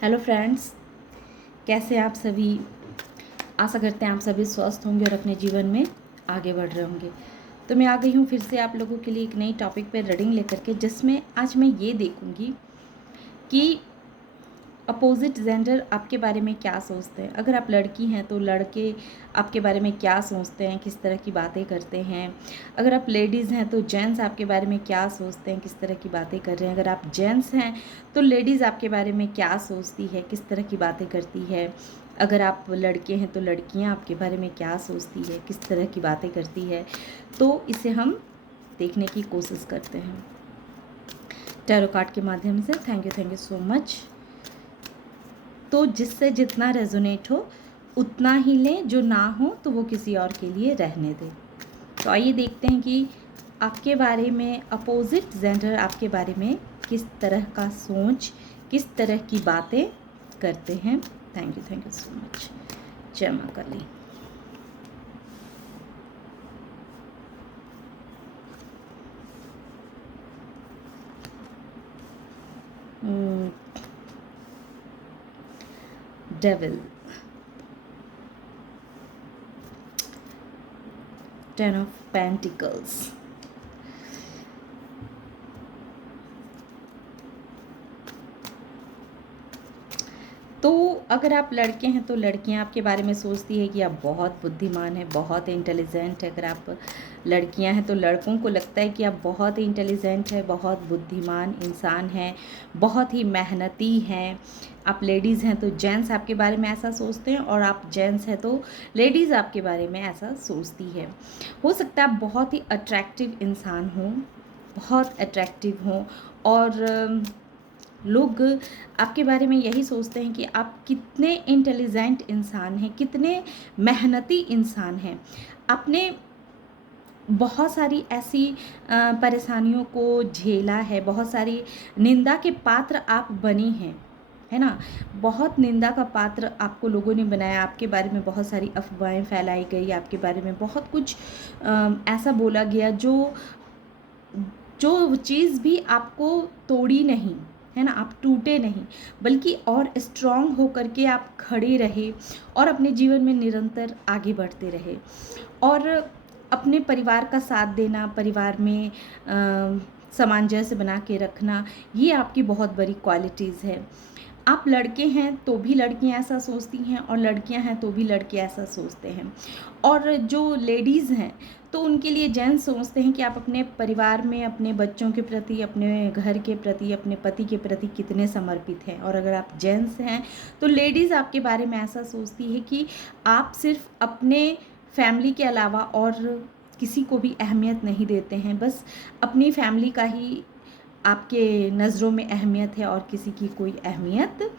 Hello friends, कैसे हैं आप सभी। आशा करते हैं आप सभी स्वस्थ होंगे और अपने जीवन में आगे बढ़ रहे होंगे। तो मैं आ गई हूँ फिर से आप लोगों के लिए एक नई टॉपिक पर रीडिंग लेकर के, जिसमें आज मैं ये देखूँगी कि अपोजिट जेंडर आपके बारे में क्या सोचते हैं। अगर आप लड़की हैं तो लड़के आपके बारे में क्या सोचते हैं, किस तरह की बातें करते हैं। अगर आप लेडीज़ हैं तो जेंट्स आपके बारे में क्या सोचते हैं, किस तरह की बातें कर रहे हैं। अगर आप जेंट्स हैं तो लेडीज़ आपके बारे में क्या सोचती है, किस तरह की बातें करती है। अगर आप लड़के हैं तो लड़कियां आपके बारे में क्या सोचती है, किस तरह की बातें करती है। तो इसे हम देखने की कोशिश करते हैं टैरो कार्ड के माध्यम से। Thank you so much. तो जिससे जितना रेजोनेट हो उतना ही लें, जो ना हो तो वो किसी और के लिए रहने दें। तो आइए देखते हैं कि आपके बारे में अपोजिट जेंडर आपके बारे में किस तरह का सोच, किस तरह की बातें करते हैं। Thank you so much. जय मां काली। Devil, 10 of pentacles. तो अगर आप लड़के हैं तो लड़कियां आपके बारे में सोचती है कि आप बहुत बुद्धिमान हैं, बहुत इंटेलिजेंट है। अगर आप लड़कियां हैं तो लड़कों को लगता है कि आप बहुत इंटेलिजेंट है, बहुत बुद्धिमान इंसान हैं, बहुत ही मेहनती हैं। आप लेडीज़ हैं तो जेंट्स आपके बारे में ऐसा सोचते हैं, और आप जेंट्स हैं तो लेडीज़ आपके बारे में ऐसा सोचती है। हो सकता है आप बहुत ही अट्रैक्टिव इंसान हों, बहुत अट्रैक्टिव हों, और लोग आपके बारे में यही सोचते हैं कि आप कितने इंटेलिजेंट इंसान हैं, कितने मेहनती इंसान हैं। आपने बहुत सारी ऐसी परेशानियों को झेला है, बहुत सारी निंदा के पात्र आप बनी हैं, है ना। बहुत निंदा का पात्र आपको लोगों ने बनाया, आपके बारे में बहुत सारी अफवाहें फैलाई गई, आपके बारे में बहुत कुछ ऐसा बोला गया जो जो चीज़ भी आपको तोड़ी नहीं, है ना। आप टूटे नहीं, बल्कि और स्ट्रांग होकर के आप खड़े रहे और अपने जीवन में निरंतर आगे बढ़ते रहे। और अपने परिवार का साथ देना, परिवार में सामंजस्य बना के रखना, ये आपकी बहुत बड़ी क्वालिटीज़ है। आप लड़के हैं तो भी लड़कियां ऐसा सोचती हैं, और लड़कियां हैं तो भी लड़के ऐसा सोचते हैं। और जो लेडीज़ हैं तो उनके लिए जेंट्स सोचते हैं कि आप अपने परिवार में अपने बच्चों के प्रति, अपने घर के प्रति, अपने पति के प्रति कितने समर्पित हैं। और अगर आप जेंट्स हैं तो लेडीज़ आपके बारे में ऐसा सोचती है कि आप सिर्फ अपने फैमिली के अलावा और किसी को भी अहमियत नहीं देते हैं, बस अपनी फैमिली का ही आपके नज़रों में अहमियत है और किसी की कोई अहमियत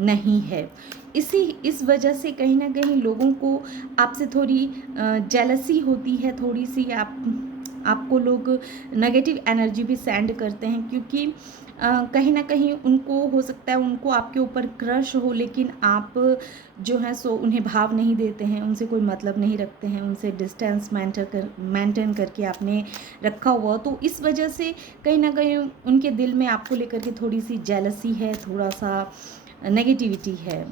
नहीं है। इस वजह से कहीं ना कहीं लोगों को आपसे थोड़ी जेलसी होती है, थोड़ी सी आपको लोग नेगेटिव एनर्जी भी सेंड करते हैं, क्योंकि कहीं ना कहीं उनको हो सकता है उनको आपके ऊपर क्रश हो, लेकिन आप जो है सो उन्हें भाव नहीं देते हैं, उनसे कोई मतलब नहीं रखते हैं, उनसे डिस्टेंस मेंटेन करके आपने रखा हुआ। तो इस वजह से कहीं ना कहीं उनके दिल में आपको लेकर के थोड़ी सी जेलसी है, थोड़ा सा नेगेटिविटी है,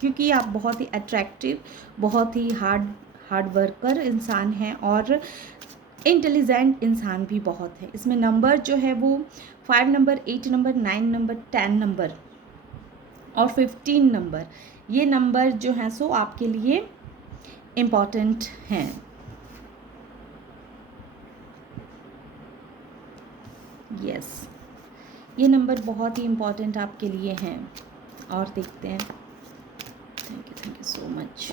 क्योंकि आप बहुत ही अट्रैक्टिव, बहुत ही हार्ड वर्कर इंसान हैं, और इंटेलिजेंट इंसान भी बहुत है। इसमें नंबर जो है वो 5 नंबर, 8 नंबर, 9 नंबर, 10 नंबर और 15 नंबर, ये नंबर जो हैं सो आपके लिए इम्पॉर्टेंट हैं। यस, ये नंबर बहुत ही इम्पॉर्टेंट आपके लिए हैं। और देखते हैं। Thank you so much.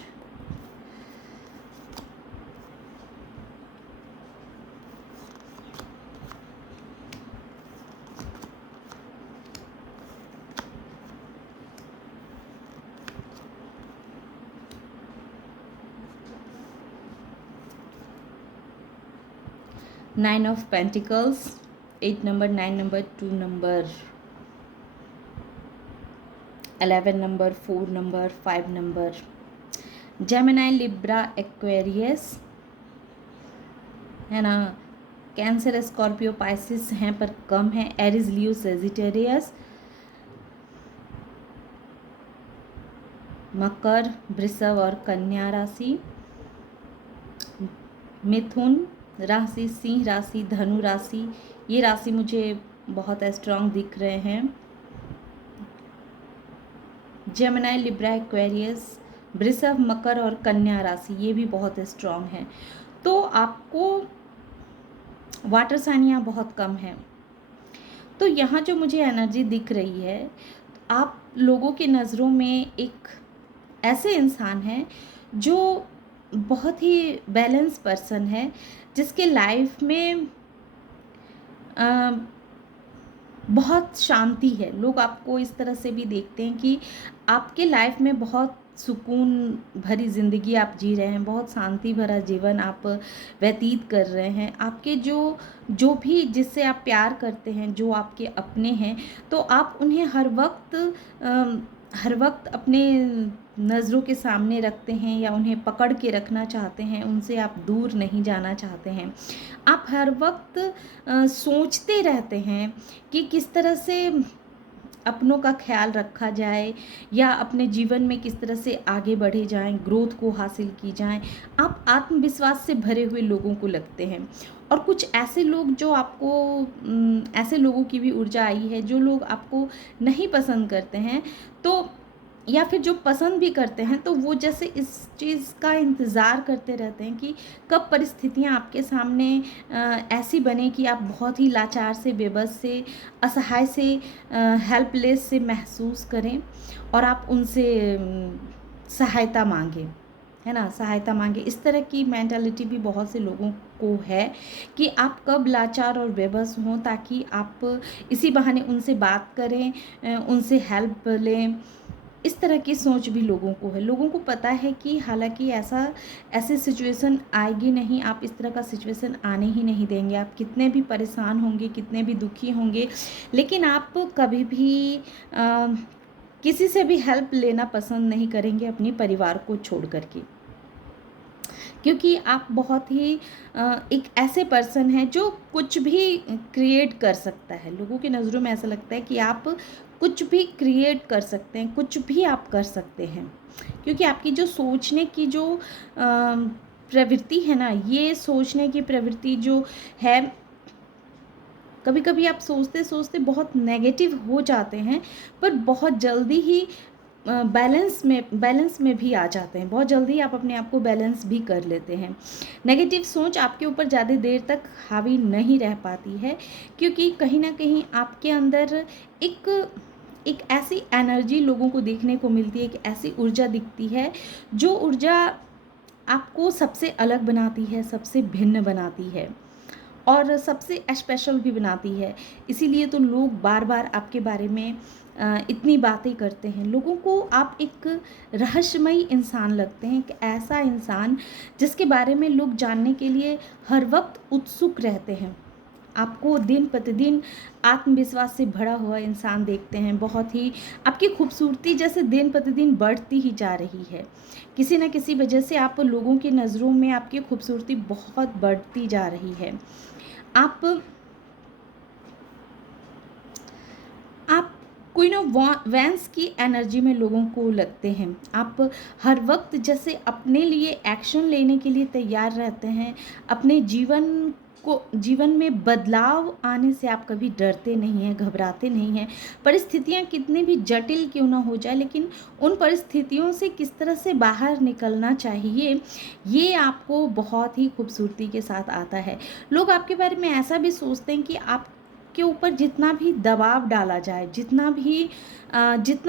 Nine of pentacles, 8 number, 9 number, 2 number, 11 number, 4 number, 5 number. Gemini, Libra, Aquarius, है ना। कैंसर, स्कॉर्पियो, पाइसिस हैं पर कम है। एरिस, लियो, सेजिटेरियस, मकर, वृषभ और कन्या राशि, मिथुन राशि, सिंह राशि, धनु राशि, ये राशि मुझे बहुत स्ट्रांग दिख रहे हैं। जेमिनी, लिब्रा, एक्वेरियस, वृषभ, मकर और कन्या राशि, ये भी बहुत स्ट्रांग है। तो आपको वाटर साइन यहाँ बहुत कम है। तो यहाँ जो मुझे एनर्जी दिख रही है, आप लोगों की नज़रों में एक ऐसे इंसान हैं जो बहुत ही बैलेंस पर्सन है, जिसके लाइफ में बहुत शांति है। लोग आपको इस तरह से भी देखते हैं कि आपके लाइफ में बहुत सुकून भरी ज़िंदगी आप जी रहे हैं, बहुत शांति भरा जीवन आप व्यतीत कर रहे हैं। आपके जो भी जिससे आप प्यार करते हैं, जो आपके अपने हैं, तो आप उन्हें हर वक्त अपने नज़रों के सामने रखते हैं या उन्हें पकड़ के रखना चाहते हैं, उनसे आप दूर नहीं जाना चाहते हैं। आप हर वक्त सोचते रहते हैं कि किस तरह से अपनों का ख्याल रखा जाए या अपने जीवन में किस तरह से आगे बढ़े जाएं, ग्रोथ को हासिल की जाएं। आप आत्मविश्वास से भरे हुए लोगों को लगते हैं। और कुछ ऐसे लोग जो आपको ऐसे लोगों की भी ऊर्जा आई है जो लोग आपको नहीं पसंद करते हैं, तो या फिर जो पसंद भी करते हैं, तो वो जैसे इस चीज़ का इंतज़ार करते रहते हैं कि कब परिस्थितियाँ आपके सामने ऐसी बने कि आप बहुत ही लाचार से, बेबस से, असहाय से, हेल्पलेस से महसूस करें और आप उनसे सहायता मांगें, है ना, सहायता मांगे। इस तरह की मेंटालिटी भी बहुत से लोगों को है कि आप कब लाचार और बेबस हों ताकि आप इसी बहाने उनसे बात करें, उनसे हेल्प लें। इस तरह की सोच भी लोगों को है। लोगों को पता है कि हालांकि ऐसे सिचुएशन आएगी नहीं, आप इस तरह का सिचुएशन आने ही नहीं देंगे। आप कितने भी परेशान होंगे, कितने भी दुखी होंगे, लेकिन आप कभी भी किसी से भी हेल्प लेना पसंद नहीं करेंगे अपने परिवार को छोड़ करके, क्योंकि आप बहुत ही एक ऐसे पर्सन हैं जो कुछ भी क्रिएट कर सकता है। लोगों की नज़रों में ऐसा लगता है कि आप कुछ भी क्रिएट कर सकते हैं, कुछ भी आप कर सकते हैं, क्योंकि आपकी जो सोचने की जो प्रवृत्ति है ना, ये सोचने की प्रवृत्ति जो है, कभी कभी आप सोचते सोचते बहुत नेगेटिव हो जाते हैं, पर बहुत जल्दी ही बैलेंस में भी आ जाते हैं। बहुत जल्दी आप अपने आप को बैलेंस भी कर लेते हैं। नेगेटिव सोच आपके ऊपर ज़्यादा देर तक हावी नहीं रह पाती है, क्योंकि कहीं ना कहीं आपके अंदर एक ऐसी एनर्जी लोगों को देखने को मिलती है, एक ऐसी ऊर्जा दिखती है जो ऊर्जा आपको सबसे अलग बनाती है, सबसे भिन्न बनाती है और सबसे स्पेशल भी बनाती है। इसीलिए तो लोग बार बार आपके बारे में इतनी बातें करते हैं। लोगों को आप एक रहस्यमयी इंसान लगते हैं, एक ऐसा इंसान जिसके बारे में लोग जानने के लिए हर वक्त उत्सुक रहते हैं। आपको दिन प्रतिदिन आत्मविश्वास से भरा हुआ इंसान देखते हैं। बहुत ही आपकी खूबसूरती जैसे दिन प्रतिदिन बढ़ती ही जा रही है। किसी न किसी वजह से आप लोगों की नज़रों में आपकी खूबसूरती बहुत बढ़ती जा रही है। आप क्वीन ऑफ वैंस की एनर्जी में लोगों को लगते हैं। आप हर वक्त जैसे अपने लिए एक्शन लेने के लिए तैयार रहते हैं। अपने जीवन में बदलाव आने से आप कभी डरते नहीं हैं, घबराते नहीं हैं। परिस्थितियाँ कितनी भी जटिल क्यों ना हो जाए, लेकिन उन परिस्थितियों से किस तरह से बाहर निकलना चाहिए, ये आपको बहुत ही खूबसूरती के साथ आता है। लोग आपके बारे में ऐसा भी सोचते हैं कि आप के ऊपर जितना भी दबाव डाला जाए, जितना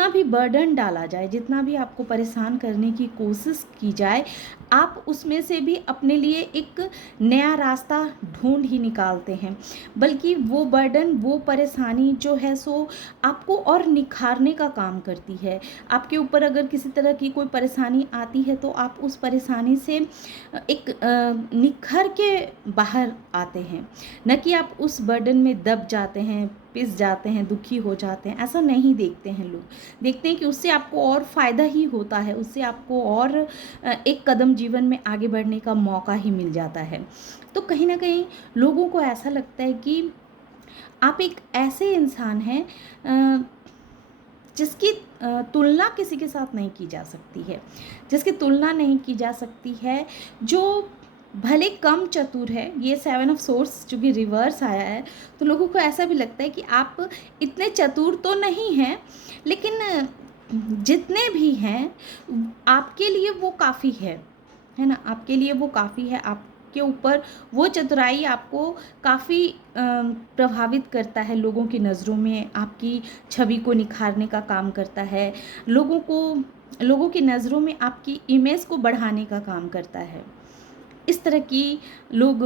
भी बर्डन डाला जाए, जितना भी आपको परेशान करने की कोशिश की जाए, आप उसमें से भी अपने लिए एक नया रास्ता ढूंढ ही निकालते हैं। बल्कि वो बर्डन, वो परेशानी जो है सो आपको और निखारने का काम करती है। आपके ऊपर अगर किसी तरह की कोई परेशानी आती है तो आप उस परेशानी से एक निखर के बाहर आते हैं, न कि आप उस बर्डन में दब जाते हैं, पिस जाते हैं, दुखी हो जाते हैं। ऐसा नहीं देखते हैं लोग। देखते हैं कि उससे आपको और फ़ायदा ही होता है, उससे आपको और एक कदम जीवन में आगे बढ़ने का मौका ही मिल जाता है। तो कहीं ना कहीं लोगों को ऐसा लगता है कि आप एक ऐसे इंसान हैं जिसकी तुलना किसी के साथ नहीं की जा सकती है, जिसकी तुलना नहीं की जा सकती है, जो भले कम चतुर है। ये 7 ऑफ सोर्स चूँकि रिवर्स आया है, तो लोगों को ऐसा भी लगता है कि आप इतने चतुर तो नहीं हैं, लेकिन जितने भी हैं आपके लिए वो काफ़ी है ना, आपके लिए वो काफ़ी है। आपके ऊपर वो चतुराई आपको काफ़ी प्रभावित करता है, लोगों की नज़रों में आपकी छवि को निखारने का काम करता है, लोगों की नज़रों में आपकी इमेज को बढ़ाने का काम करता है। इस तरह की लोग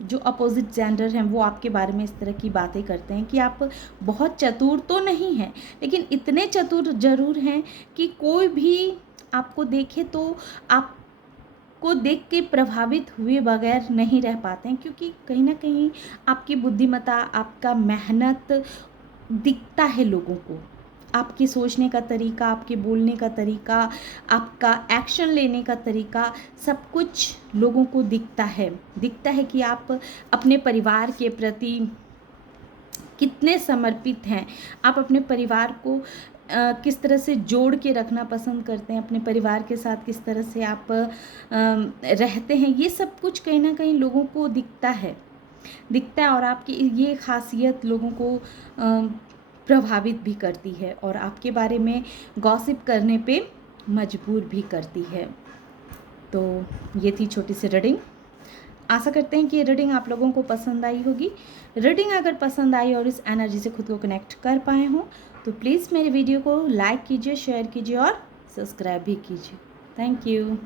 जो अपोजिट जेंडर हैं वो आपके बारे में इस तरह की बातें करते हैं कि आप बहुत चतुर तो नहीं हैं, लेकिन इतने चतुर ज़रूर हैं कि कोई भी आपको देखे तो आपको देख के प्रभावित हुए बगैर नहीं रह पाते हैं, क्योंकि कहीं ना कहीं आपकी बुद्धिमत्ता, आपका मेहनत दिखता है लोगों को। आपकी सोचने का तरीका, आपके बोलने का तरीका, आपका एक्शन लेने का तरीका, सब कुछ लोगों को दिखता है कि आप अपने परिवार के प्रति कितने समर्पित हैं, आप अपने परिवार को किस तरह से जोड़ के रखना पसंद करते हैं, अपने परिवार के साथ किस तरह से आप रहते हैं। ये सब कुछ कहीं ना कहीं लोगों को दिखता है और आपकी ये खासियत लोगों को प्रभावित भी करती है और आपके बारे में गॉसिप करने पे मजबूर भी करती है। तो ये थी छोटी सी रीडिंग। आशा करते हैं कि ये रीडिंग आप लोगों को पसंद आई होगी। रीडिंग अगर पसंद आई और इस एनर्जी से खुद को कनेक्ट कर पाए हों तो प्लीज़ मेरे वीडियो को लाइक कीजिए, शेयर कीजिए और सब्सक्राइब भी कीजिए। Thank you.